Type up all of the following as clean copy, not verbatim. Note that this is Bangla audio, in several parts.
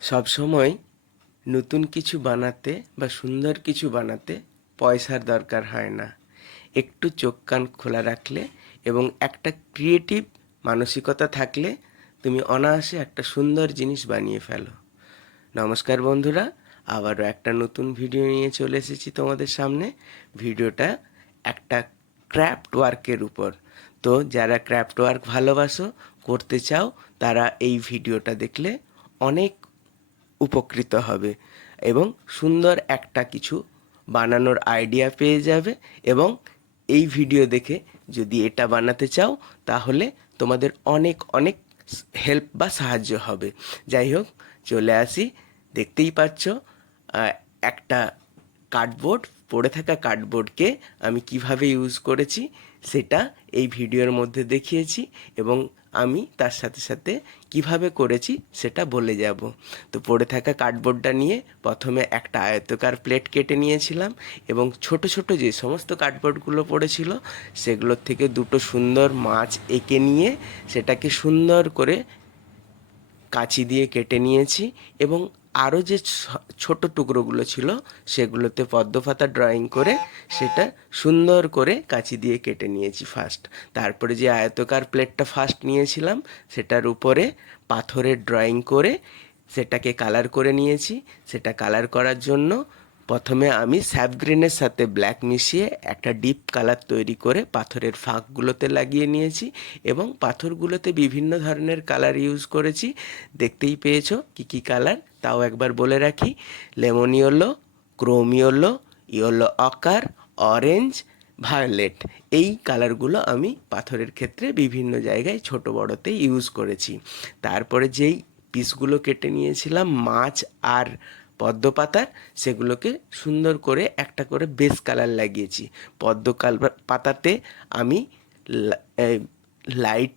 সব সময় নতুন কিছু বানাতে বা সুন্দর কিছু বানাতে পয়সার দরকার হয় না। একটু চোখ কান খোলা রাখলে এবং একটা ক্রিয়েটিভ মানসিকতা থাকলে তুমি অনায়াসে একটা সুন্দর জিনিস বানিয়ে ফেলো। নমস্কার বন্ধুরা, আবারও একটা নতুন ভিডিও নিয়ে চলে এসেছি তোমাদের সামনে। ভিডিওটা একটা ক্রাফট ওয়ার্কের উপর। তো যারা ক্রাফট ওয়ার্ক ভালোবাসো, করতে চাও, তারা এই ভিডিওটা দেখলে অনেক উপকৃত হবে এবং সুন্দর একটা কিছু বানানোর আইডিয়া পেয়ে যাবে। এবং এই ভিডিও দেখে যদি এটা বানাতে চাও তাহলে তোমাদের অনেক অনেক হেল্প বা সাহায্য হবে। যাই হোক, চলে আসি। দেখতেই পাচ্ছ একটা কার্ডবোর্ড, পড়ে থাকা কার্ডবোর্ডকে আমি কিভাবে ইউজ করেছি সেটা এই ভিডিওর মধ্যে দেখিয়েছি এবং আমি তার সাথে সাথে কিভাবে করেছি সেটা বলে যাব। তো পড়ে থাকা কার্ডবোর্ডটা নিয়ে প্রথমে একটা আয়তাকার প্লেট কেটে নিয়েছিলাম এবং ছোট ছোট যে সমস্ত কার্ডবোর্ডগুলো পড়েছিল সেগুলোর থেকে দুটো সুন্দর মাছ এঁকে নিয়ে সেটাকে সুন্দর করে কাঁচি দিয়ে কেটে নিয়েছি এবং আরও যে ছোট টুকরোগুলো ছিল সেগুলোতে পদ্ম পাতা ড্রয়িং করে সেটা সুন্দর করে কাঁচি দিয়ে কেটে নিয়েছি ফার্স্ট। তারপরে যে আয়তাকার প্লেটটা ফার্স্ট নিয়েছিলাম সেটার উপরে পাথরের ড্রয়িং করে সেটাকে কালার করে নিয়েছি। সেটা কালার করার জন্য প্রথমে আমি স্যাপ গ্রিনের সাথে ব্ল্যাক মিশিয়ে একটা ডিপ কালার তৈরি করে পাথরের ফাঁকগুলোতে লাগিয়ে নিয়েছি এবং পাথরগুলোতে বিভিন্ন ধরনের কালার ইউজ করেছি। দেখতেই পেয়েছো কি কি কালার, তাও একবার বলে রাখি। Lemon yellow, chrome yellow, yellow ochre, orange, violet, এই কালারগুলো আমি পাথরের ক্ষেত্রে বিভিন্ন জায়গায় ছোট বড়তে ইউজ করেছি। তারপরে যেই পিসগুলো কেটে নিয়েছিলাম মাছ আর পদ্ম পাতার, সেগুলোকে সুন্দর করে একটা করে বেস কালার লাগিয়েছি। পদ্ম পাতাতে আমি লাইট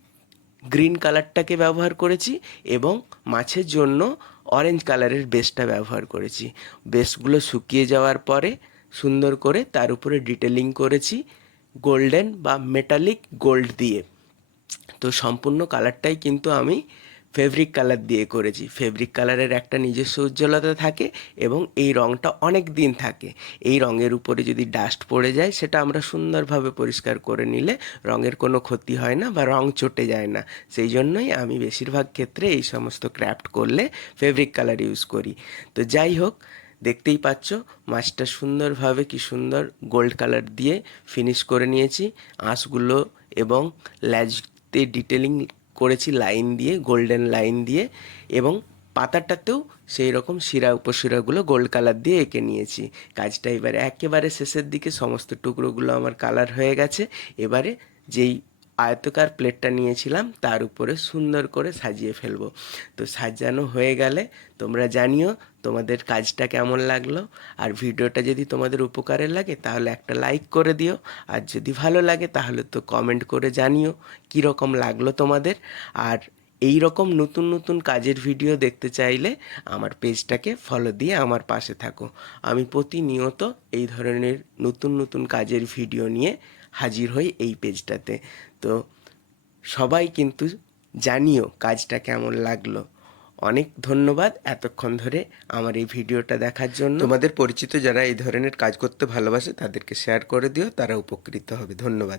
গ্রিন কালারটাকে ব্যবহার করেছি এবং মাছের জন্য অরেঞ্জ কালারের বেসটা ব্যবহার করেছি। বেসগুলো শুকিয়ে যাওয়ার পরে সুন্দর করে তার উপরে ডিটেলিং করেছি গোল্ডেন বা মেটালিক গোল্ড দিয়ে। তো সম্পূর্ণ কালারটাই কিন্তু আমি ফেব্রিক কালার দিয়ে করেছি। ফেব্রিক কালারের একটা নিজস্ব উজ্জ্বলতা থাকে এবং এই রঙটা অনেক দিন থাকে। এই রঙের উপরে যদি ডাস্ট পড়ে যায় সেটা আমরা সুন্দরভাবে পরিষ্কার করে নিলে রঙের কোনো ক্ষতি হয় না বা রঙ চটে যায় না। সেই জন্যই আমি বেশিরভাগ ক্ষেত্রে এই সমস্ত ক্রাফট করলে ফেব্রিক কালার ইউজ করি। তো যাই হোক, দেখতেই পাচ্ছ মাছটা সুন্দরভাবে কি সুন্দর গোল্ড কালার দিয়ে ফিনিশ করে নিয়েছি। আঁশগুলো এবং ল্যাজতে ডিটেলিং করেছি লাইন দিয়ে, গোল্ডেন লাইন দিয়ে, এবং পাতাটাতেও সেই রকম শিরা উপশিরাগুলো গোল্ড কালার দিয়ে এঁকে নিয়েছি। কাজটা এবারে একেবারে শেষের দিকে সমস্ত টুকরোগুলো আমার কালার হয়ে গেছে। এবারে যেই আয়তাকার প্লেটটা নিয়েছিলাম তার উপরে সুন্দর করে সাজিয়ে ফেলবো। তো সাজানো হয়ে গেলে তোমরা জানিও তোমাদের কাজটা কেমন লাগলো। আর ভিডিওটা যদি তোমাদের উপকারের লাগে তাহলে একটা লাইক করে দিও, আর যদি ভালো লাগে তাহলে তো কমেন্ট করে জানিও কীরকম লাগলো তোমাদের। আর এই রকম নতুন নতুন কাজের ভিডিও দেখতে চাইলে আমার পেজটাকে ফলো দিয়ে আমার পাশে থাকো। আমি প্রতিনিয়ত এই ধরনের নতুন নতুন কাজের ভিডিও নিয়ে হাজির হই এই পেজটাতে। তো সবাই কিন্তু জানিও কাজটা কেমন লাগলো। অনেক ধন্যবাদ এতক্ষণ ধরে আমার এই ভিডিওটা দেখার জন্য। তোমাদের পরিচিত যারা এই ধরনের কাজ করতে ভালোবাসে তাদেরকে শেয়ার করে দিও, তারা উপকৃত হবে। ধন্যবাদ।